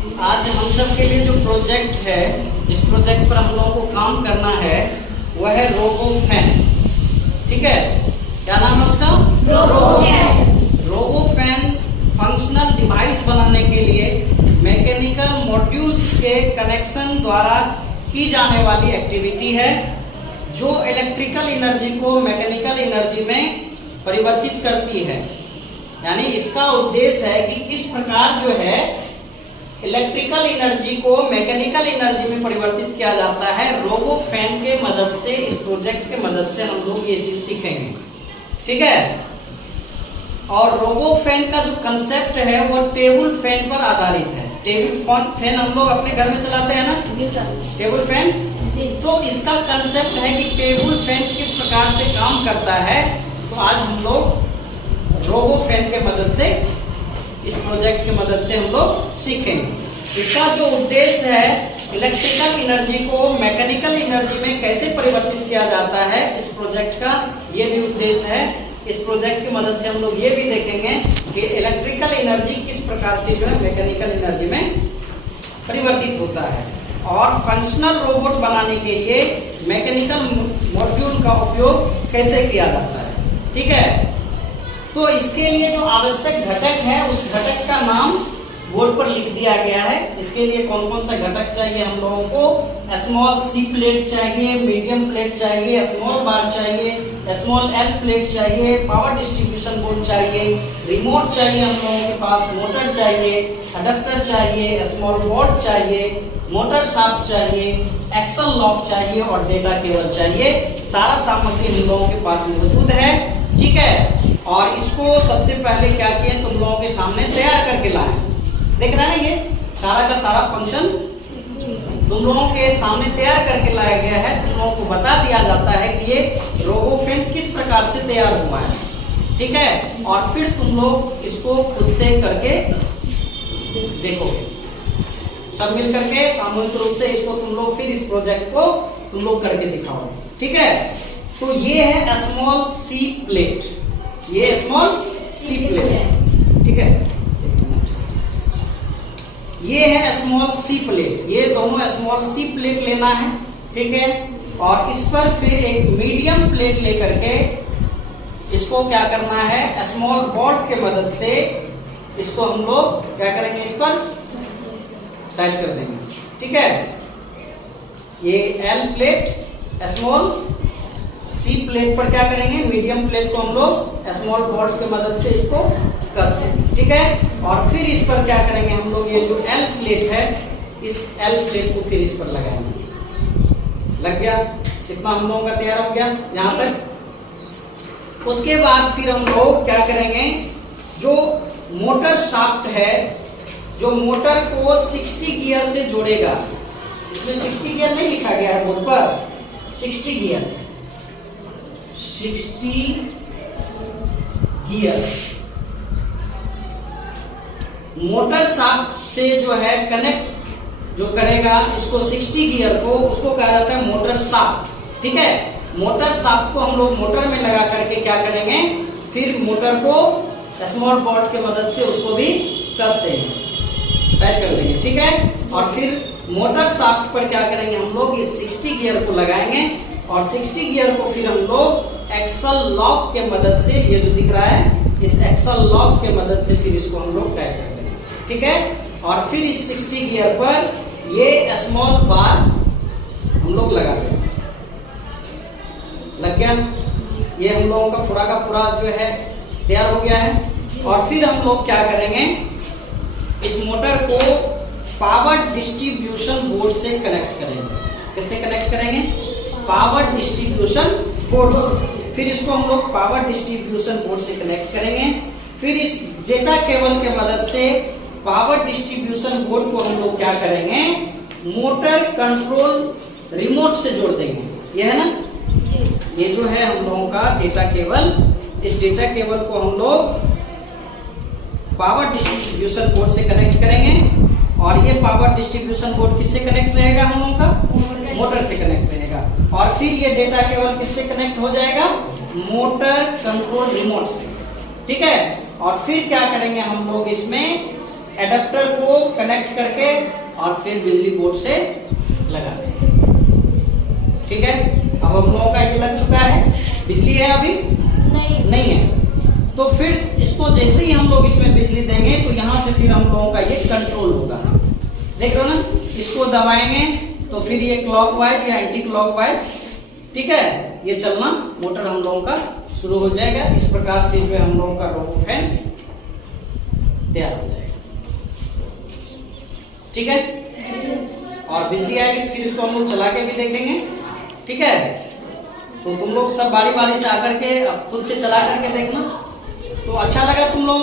आज हम सब के लिए जो प्रोजेक्ट है, जिस प्रोजेक्ट पर हम लोगों को काम करना है वह है रोबोफैन। ठीक है, क्या नाम है उसका? रोबोफैन। रोबोफैन फंक्शनल डिवाइस बनाने के लिए मैकेनिकल मॉड्यूल्स के कनेक्शन द्वारा की जाने वाली एक्टिविटी है जो इलेक्ट्रिकल एनर्जी को मैकेनिकल एनर्जी में परिवर्तित करती है। यानी इसका उद्देश्य है कि किस प्रकार जो है इलेक्ट्रिकल एनर्जी को मैकेनिकल एनर्जी में परिवर्तित किया जाता है। रोबोफैन के मदद से, इस प्रोजेक्ट के मदद से हम लोग ये चीज सीखेंगे। ठीक है, और रोबोफैन का जो कंसेप्ट है वो टेबल फैन पर आधारित है। टेबल फैन हम लोग अपने घर में चलाते हैं ना, टेबल फैन। तो इसका कंसेप्ट है कि टेबल फैन किस प्रकार से काम करता है। तो आज हम लोग रोबोफैन के मदद से, इस प्रोजेक्ट की मदद से हम लोग सीखेंगे। इसका जो उद्देश्य है इलेक्ट्रिकल एनर्जी को मैकेनिकल एनर्जी में कैसे परिवर्तित किया जाता है, इस प्रोजेक्ट का ये भी उद्देश्य है। इस प्रोजेक्ट की मदद से हम लोग ये भी देखेंगे कि इलेक्ट्रिकल एनर्जी किस प्रकार से जो है मैकेनिकल एनर्जी में परिवर्तित होता है। और फंक्शनल रोबोट बनाने के लिए मैकेनिकल मॉड्यूल का उपयोग कैसे किया जाता है। ठीक है, तो इसके लिए जो आवश्यक घटक है उस घटक का नाम बोर्ड पर लिख दिया गया है। इसके लिए कौन कौन सा घटक चाहिए हम लोगों को? स्मॉल सी प्लेट चाहिए, मीडियम प्लेट चाहिए, स्मॉल बार चाहिए, स्मॉल एल प्लेट चाहिए, पावर डिस्ट्रीब्यूशन बोर्ड चाहिए, रिमोट चाहिए हम लोगों के पास, मोटर चाहिए, अडेप्टर चाहिए, स्मॉल बोर्ड चाहिए, मोटर शाफ्ट चाहिए, एक्सल लॉक चाहिए और डेटा केबल चाहिए। सारा सामग्री हम लोगों के पास मौजूद है। ठीक है, और इसको सबसे पहले क्या किए, तुम लोगों के सामने तैयार करके लाए। देख रहे हैं, ये सारा का सारा फंक्शन तुम लोगों के सामने तैयार करके लाया गया है। तुम लोगों को बता दिया जाता है कि ये रोबोफैन किस प्रकार से तैयार हुआ है। ठीक है, और फिर तुम लोग इसको खुद से करके देखोगे, सब मिल करके सामूहिक रूप से इसको तुम लोग फिर इस प्रोजेक्ट को तुम लोग करके दिखाओगे। ठीक है, तो ये है स्मॉल सी प्लेट, ये स्मॉल सी प्लेट। ठीक है, ये है स्मॉल सी प्लेट, ये दोनों स्मॉल सी प्लेट लेना है। ठीक है, और इस पर फिर एक मीडियम प्लेट लेकर के इसको क्या करना है, स्मॉल बोल्ट के मदद से इसको हम लोग क्या करेंगे, इस पर टाइट कर देंगे। ठीक है, ये L plate small C plate पर क्या करेंगे, मीडियम प्लेट को हम लोग स्मॉल बोल्ट की मदद से इसको कस देंगे। ठीक है, और फिर इस पर क्या करेंगे हम लोग, ये जो एल प्लेट है इस एल प्लेट को फिर इस पर लगाएंगे। लग गया, इतना हम लोगों का तैयार हो गया यहां तक। उसके बाद फिर हम लोग क्या करेंगे, जो मोटर शाफ्ट है, जो मोटर को 60 गियर से जोड़ेगा, इसमें 60 गियर नहीं लिखा गया है बोर्ड पर, 60 गियर, 60 गियर मोटर शाफ्ट से जो है कनेक्ट जो करेगा इसको 60 गियर को, उसको कहा जाता है मोटर शाफ्ट। ठीक है, मोटर शाफ्ट को हम लोग मोटर में लगा करके क्या करेंगे, फिर मोटर को स्मॉल बोल्ट की मदद से उसको भी कस देंगे, टाइट कर देंगे। ठीक है, और फिर मोटर शाफ्ट पर क्या करेंगे हम लोग, इस 60 गियर को लगाएंगे और 60 गियर को फिर हम लोग एक्सल लॉक के मदद से, ये जो दिख रहा है इस एक्सल लॉक के मदद से फिर इसको हम लोग टाइट कर देंगे। ठीक है, और फिर इस 60 गियर पर ये स्मॉल बार हम लोग लगा देंगे। लग गया, ये हम लोगों का पूरा जो है तैयार हो गया है। और फिर हम लोग क्या करेंगे, इस मोटर को पावर डिस्ट्रीब्यूशन बोर्ड से कनेक्ट करेंगे। किससे कनेक्ट करेंगे, पावर डिस्ट्रीब्यूशन बोर्ड से। फिर इसको हम लोग पावर डिस्ट्रीब्यूशन बोर्ड से कनेक्ट करेंगे। फिर इस डेटा केबल के मदद से पावर डिस्ट्रीब्यूशन बोर्ड को हम लोग क्या करेंगे, मोटर कंट्रोल रिमोट से जोड़ देंगे। ये है ना, ये जो है हम लोगों का डेटा केबल, इस डेटा केबल को हम लोग पावर डिस्ट्रीब्यूशन बोर्ड से कनेक्ट करेंगे। और ये पावर डिस्ट्रीब्यूशन बोर्ड किससे कनेक्ट रहेगा, हम लोगों का मोटर से कनेक्ट रहेगा। और फिर ये डेटा केबल किससे कनेक्ट हो जाएगा, मोटर कंट्रोल रिमोट से। ठीक है, और फिर क्या करेंगे हम लोग, इसमें एडेप्टर को कनेक्ट करके और फिर बिजली बोर्ड से लगा दें। ठीक है, अब हम लोगों का ये लग चुका है। बिजली है अभी? नहीं है। तो फिर इसको जैसे ही हम लोग इसमें बिजली देंगे तो यहां से फिर हम लोगों का ये कंट्रोल होगा। देख रहे हो ना, इसको दबाएंगे तो फिर ये क्लॉकवाइज या एंटी क्लॉकवाइज, ठीक है, ये चलना मोटर हम लोगों का शुरू हो जाएगा। इस प्रकार से जो है हम लोगों का रोबो फैन तैयार हो जाएगा। ठीक है, और बिजली आएगी फिर इसको हम लोग चला के भी देखेंगे। ठीक है, तो तुम लोग सब बारी बारी से आकर के अब खुद से चला करके देखना। तो अच्छा लगा तुम लोग